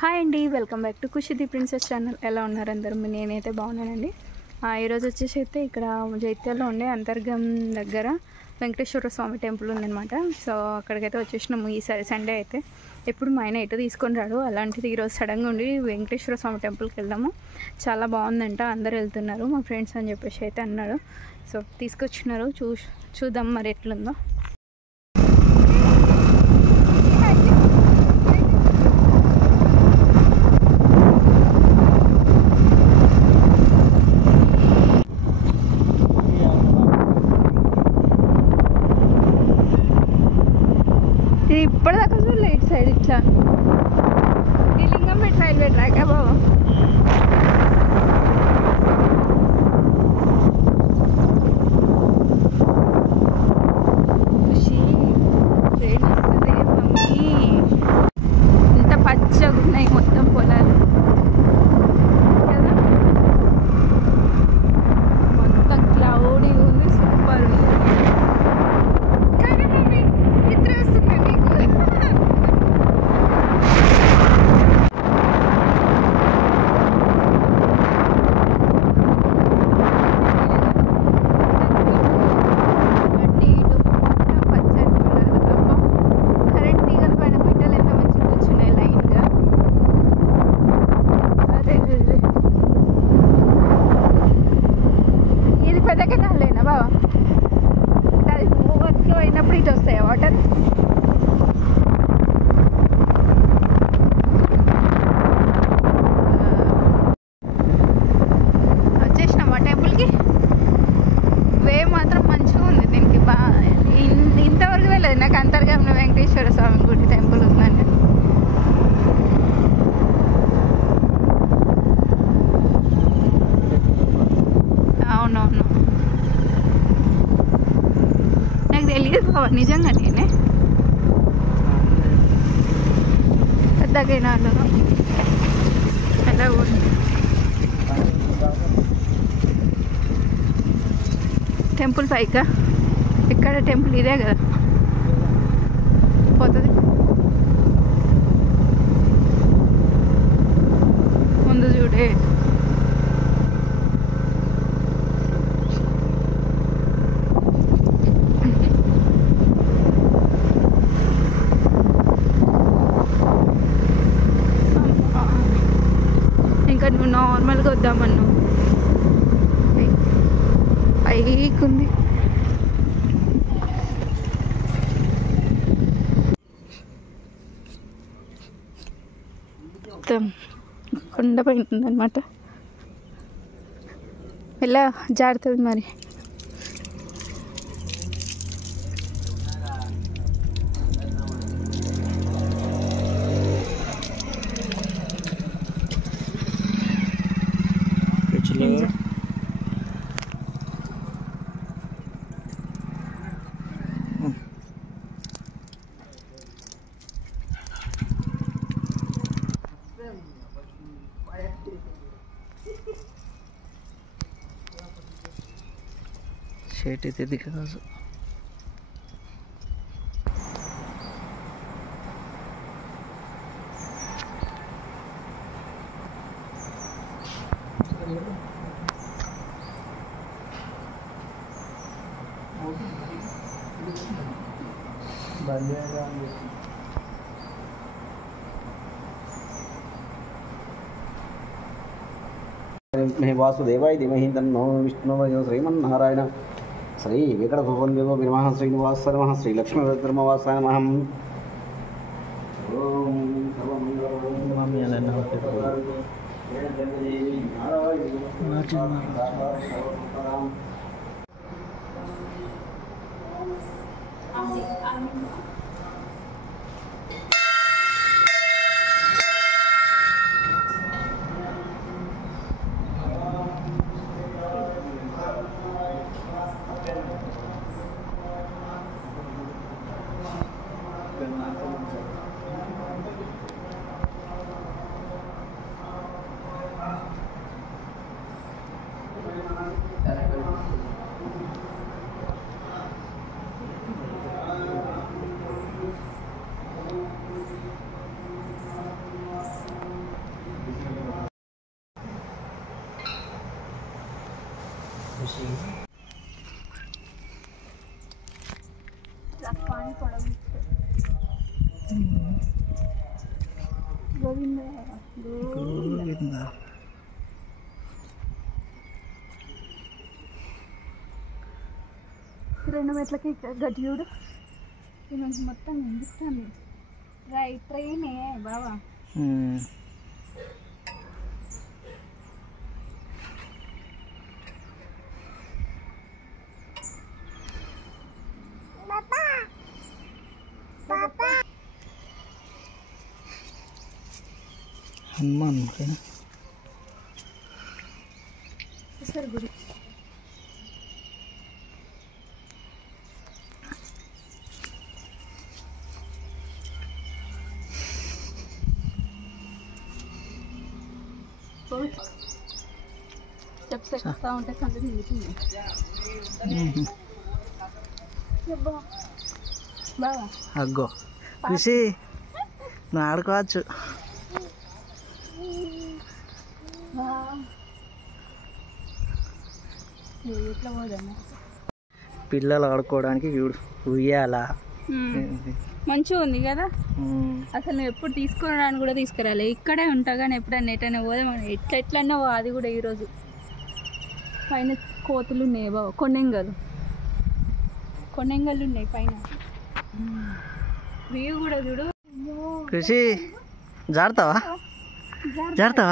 Hi అండి, welcome back to Khushi princess channel. ఎలా ఉన్నారు అందరూ? నేనైతే బాగున్నానండి. ఈరోజు వచ్చేసి అయితే ఇక్కడ జైత్యాల్లో ఉండే అంతర్గం దగ్గర వెంకటేశ్వర స్వామి టెంపుల్ ఉందన్నమాట. సో అక్కడికైతే వచ్చేసినాము ఈసారి సండే అయితే. ఎప్పుడు మా ఆయన ఎటు తీసుకొని రాడు, అలాంటిది ఈరోజు సడన్గా ఉండి వెంకటేశ్వర స్వామి టెంపుల్కి వెళ్దాము, చాలా బాగుందంట, అందరు వెళ్తున్నారు మా ఫ్రెండ్స్ అని చెప్పేసి అయితే అన్నాడు. సో తీసుకొచ్చినారు, చూద్దాం మరి ఎట్లుందో. ఇప్పటిదాకా చూడలే ఇటు సైడ్ ఇట్లా ఈ లింగం పెట్టి రైల్వే ట్రాక్ బాబా. ఖుషి ట్రైన్ వస్తుంది మమ్మీ. ఇంత పచ్చగా ఉన్నాయి మొత్తం పొలాలు కదా, మొత్తం క్లౌడీ ఉంది, సూపర్ ఉంది. కానీ మమ్మీ నిద్ర వస్తుంది నీకు. పెద్దకెళ్ళాలేనా బాబా, అది ఓవర్ఫ్లో అయినప్పుడు ఇటు వస్తాయా వాటర్? వచ్చేసినామా టెంపుల్కి. వే మాత్రం మంచిగా ఉంది దీనికి, బాగా ఇంతవరకు వెళ్ళదు నాకు అంతర్గంలో వెంకటేశ్వర స్వామి గుడి టెంపుల్ ఉందండి. అవునవును, నాకు తెలియదు బాబా నిజంగా. నేనే పెద్దగా ఎలా ఉంది టెంపుల్ పైకా? ఇక్కడ టెంపుల్ ఇదే కదా పోతుంది. ముందు చూడే ఇంకా నువ్వు నార్మల్గా వద్దామన్నావు, పైకి ఉంది. మొత్తం కొండ పైన ఉందన్నమాట, ఎలా జారుతుంది మరి. शेट इथे दिखत असं वासुदेवाय धीमहि तन्नो विष्णुः श्रीमन्नारायण श्री वेंकटभवनदेव विनमः श्रीनिवास नमः श्री लक्ष्मीधर्मवासाय नमः ओम రెండు మెట్లకి గట్టి చూడు మొత్తం నిండిస్తాను రైట్ ట్రైనే బావా హనుమాన్ సరే గుడి స్టెప్స్ ఎక్కుతా ఉంటే కంటే నిండుతుంది బావా అగ్గో కృషి నువ్వు ఆడుకోవచ్చు ఎట్లా పోదన్నా పిల్లలు ఆడుకోవడానికి చూడు ఉయ్యాల మంచిగా ఉంది కదా అసలు నువ్వు ఎప్పుడు తీసుకురావడానికి కూడా తీసుకురాలే ఇక్కడే ఉంటా కానీ ఎప్పుడన్నా ఎటైనా పోదే మనం ఎట్లన్నా అది కూడా ఈరోజు పైన కోతులు ఉన్నాయి బాబు కొన్నెంగలు ఉన్నాయి పైన వ్యూ కూడా చూడు కృషి జారుతావా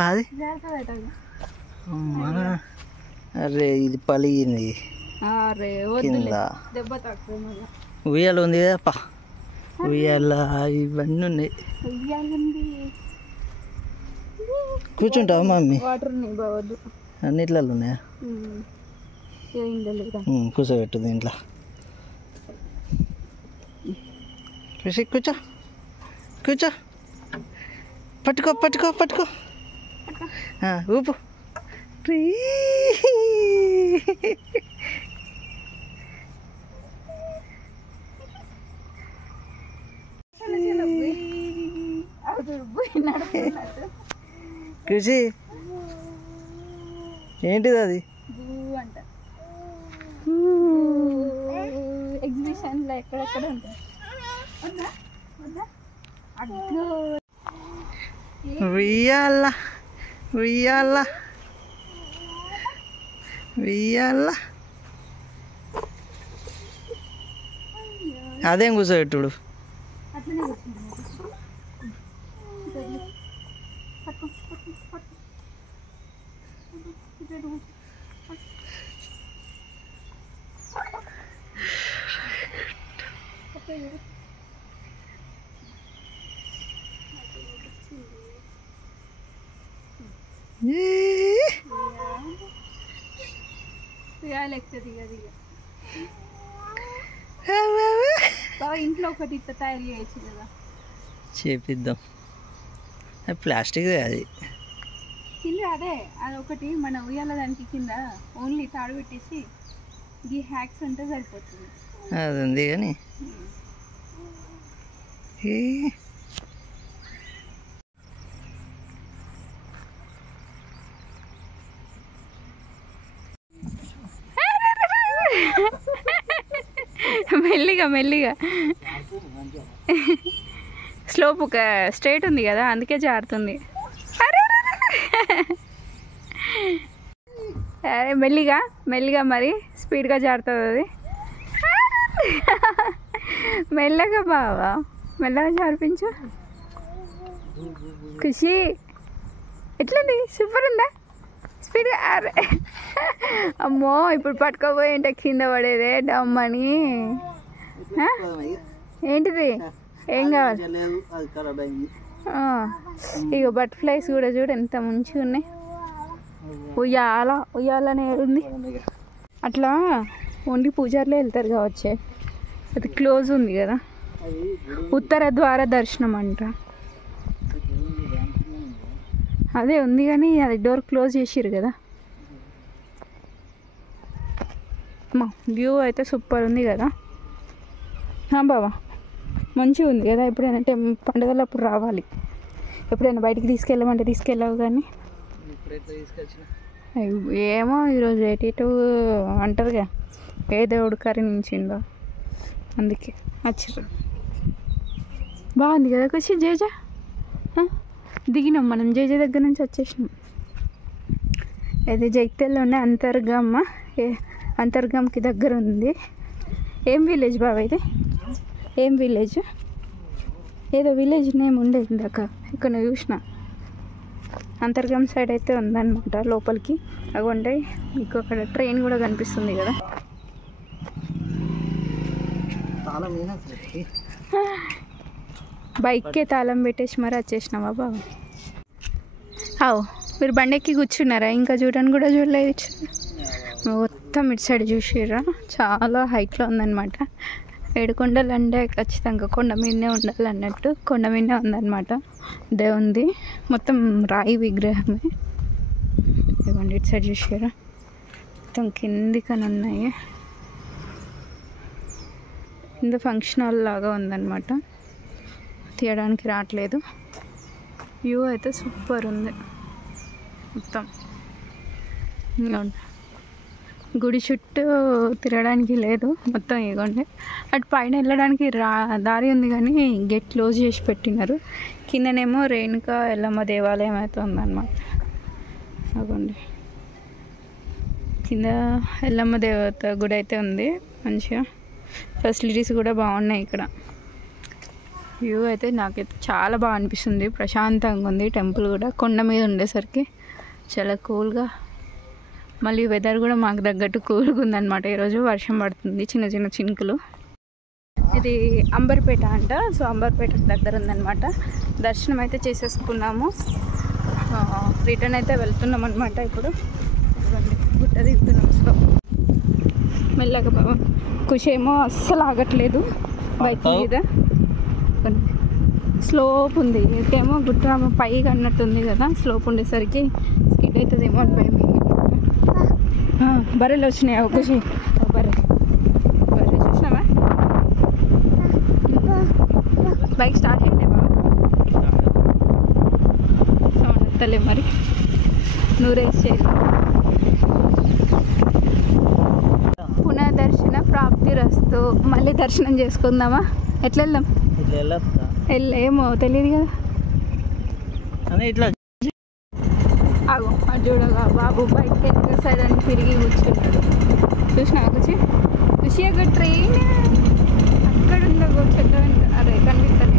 అది అరే ఇది పలిగింది కింద ఉయ్యాల ఉంది కదా ఉయ్యాల ఇవన్నీ ఉన్నాయి కూర్చుంటావా మమ్మీ వాటర్ ఉన్నాయి బావద్దు అన్నిట్లలో ఉన్నాయా కూర్చోబెట్టు దీంట్లో కృషి కూర్చో పట్టుకో ఊపు కృషి ఏంటిది అది అంట ఎగ్జిబిషన్లో ఎక్కడెక్కడ ఉంటాయి ఉయ్యాల అదేం కూర్చోబెట్టుడు అట్లనే ఇంట్లో ఒకటి ఇట్లా తయారు చేయొచ్చు కదా చేపిద్దాం ప్లాస్టిక్ అది కింద అదే అది ఒకటి మన ఉయ్యాల దానికి కింద ఓన్లీ తాడు పెట్టేసి ఈ హ్యాక్స్ అంటే సరిపోతుంది అది ఉంది కానీ మెల్లిగా స్లోప్ ఒక స్ట్రైట్ ఉంది కదా అందుకే జారుతుంది అరే మెల్లిగా మరి స్పీడ్గా జారుతుంది అది మెల్లగా బావా మెల్లగా జారిపించు ఖుషి ఎట్లుంది సూపర్ ఉందా స్పీడ్గా అరే అమ్మో ఇప్పుడు పట్టుకోపోయి ఉంటే కింద పడేదే డమ్మని ఏంటిది ఏం కావాలి ఇక బటర్ఫ్లైస్ కూడా చూడు ఎంత మంచిగా ఉన్నాయి ఉయ్యాలనే ఉంది అట్లా ఓన్లీ పూజారులే వెళ్తారు కావచ్చే అది క్లోజ్ ఉంది కదా ఉత్తర ద్వార దర్శనం అంట అదే ఉంది కానీ అది డోర్ క్లోజ్ చేసిర్రు కదా మా వ్యూ అయితే సూపర్ ఉంది కదా బాబా మంచిగా ఉంది కదా ఎప్పుడైనా పండుగలప్పుడు రావాలి ఎప్పుడైనా బయటికి తీసుకెళ్ళమంటే తీసుకెళ్ళావు కానీ ఏమో ఈరోజు 82 అంటారుగా, ఏ దేవుడు కరుణించిందో అందుకే వచ్చిర్రు. బాగుంది కదా ఖుషి. జేజ దిగినాం మనం, జేజ దగ్గర నుంచి వచ్చేసినాం. ఇది జైత్యాల్లోనే అంతర్గమ్మ, అంతర్గమ్కి దగ్గర ఉంది. ఏం విలేజ్ బాబా ఇది? ఏం విలేజ్? ఏదో విలేజ్ నేమ్ ఉండేది ఇందాక ఇక్కడ చూసిన. అంతర్గం సైడ్ అయితే ఉందన్నమాట లోపలికి. అవి ఉంటాయి మీకు. అక్కడ ట్రైన్ కూడా కనిపిస్తుంది కదా. బైక్కే తాళం పెట్టేసి మరి వచ్చేసినావా బాబు? అవు మీరు బండెక్కి కూర్చున్నారా? ఇంకా చూడడానికి కూడా చూడలేదు. మొత్తం ఇటు సైడ్ చూసిర్రా, చాలా హైట్లో ఉందన్నమాట. ఏడుకొండలు అంటే ఖచ్చితంగా కొండ మీదనే ఉండాలి అన్నట్టు, కొండ మీదనే ఉందన్నమాట దేవుంది. మొత్తం రాయి విగ్రహమే. ఇవ్వండి ఇటు సైడ్ చూసారా, మొత్తం కిందికని ఉన్నాయి. కింద ఫంక్షన్ హాల్ లాగా ఉందన్నమాట, తీయడానికి రావట్లేదు. వ్యూ అయితే సూపర్ ఉంది మొత్తం. గుడి చుట్టూ తిరగడానికి లేదు మొత్తం. ఇగోండి అటు పైన వెళ్ళడానికి దారి ఉంది కానీ గేట్ క్లోజ్ చేసి పెట్టినారు. కిందనేమో రేణుకా ఎల్లమ్మ దేవాలయం అయితే ఉందన్నమాట. అగోండి కింద ఎల్లమ్మ దేవత గుడి అయితే ఉంది. మంచిగా ఫెసిలిటీస్ కూడా బాగున్నాయి ఇక్కడ. వ్యూ అయితే నాకైతే చాలా బాగా అనిపిస్తుంది, ప్రశాంతంగా ఉంది. టెంపుల్ కూడా కొండ మీద ఉండేసరికి చాలా కూల్గా, మళ్ళీ వెదర్ కూడా మాకు తగ్గట్టు కూల్గా ఉందన్నమాట. ఈరోజు వర్షం పడుతుంది, చిన్న చిన్న చినుకులు. ఇది అంబర్పేట అంట. సో అంబర్పేట దగ్గర ఉందన్నమాట. దర్శనం అయితే చేసేసుకున్నాము. రిటర్న్ అయితే వెళ్తున్నాం అనమాట. ఇప్పుడు గుట్ట దిగుతున్నాం. స్లో మెల్లగా బాబా. ఖుషి ఏమో అస్సలు ఆగట్లేదు బైక్ మీద. స్లోప్ ఉంది, ఇంకేమో గుట్ట పైకి అన్నట్టుంది కదా. స్లోప్ ఉండేసరికి స్కిడ్ అవుతుందేమో అని భయం. బర్రెలు వచ్చినాయి ఖుషి. బర్రె చూసినావా? బైక్ స్టార్ట్ అయింది బాబా. సౌండ్ వస్తలే మరి, నూరేసి చేయాలి. పునఃదర్శన ప్రాప్తి రస్తు. మళ్ళీ దర్శనం చేసుకుందామా? ఎట్లా వెళ్దాం? ఏమో తెలియదు కదా. ఇట్లా అగో అటు చూడగా బాబు బైక్ వెనక సైడ్ అని తిరిగి కూర్చున్నాడు. చూసినా కూర్చి ఖుషి ఒక ట్రైన్ అక్కడ ఉందో చెట్ల వెనక. అరే కనిపిస్తలే.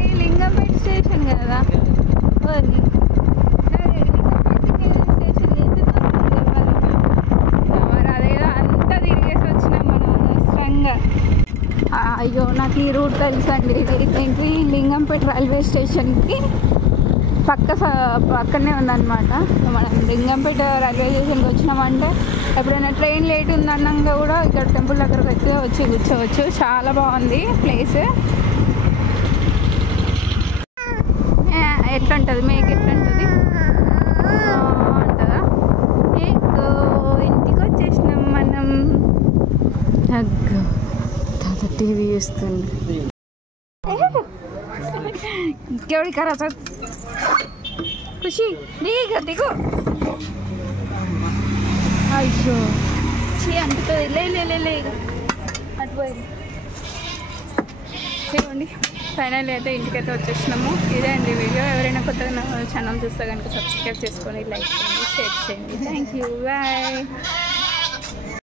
ఏ లింగంపేట స్టేషన్ కదా. అయ్యో నాకు ఈ రూట్ తెలుసండి. రీసెంట్లీ లింగంపేట రైల్వే స్టేషన్కి పక్కనే ఉందన్నమాట. మనం లింగంపేట రైల్వే స్టేషన్కి వచ్చినామంటే ఎప్పుడైనా ట్రైన్ లేట్ ఉందన్నాక కూడా ఇక్కడ టెంపుల్ దగ్గరకు అయితే వచ్చి కూర్చోవచ్చు. చాలా బాగుంది ప్లేస్. ఎట్లుంటుంది మేక? ఎట్లుంటుంది అంటదా? ఇంటికి వచ్చేసినాం మనం. టీవీ చూస్తుంది. ఇంకెవడి కరా సార్ ఖుషి నీకు దిగు. అయ్యో చీ అంటుతుంది. లే అటు పోయింది. ఇవ్వండి ఫైనల్ అయితే ఇంటికైతే వచ్చేసినాము. ఇదే అండి వీడియో. ఎవరైనా కొత్తగా నా ఛానల్ చూస్తే కనుక సబ్స్క్రైబ్ చేసుకొని లైక్ చేయండి, షేర్ చేయండి. Thank you. బాయ్.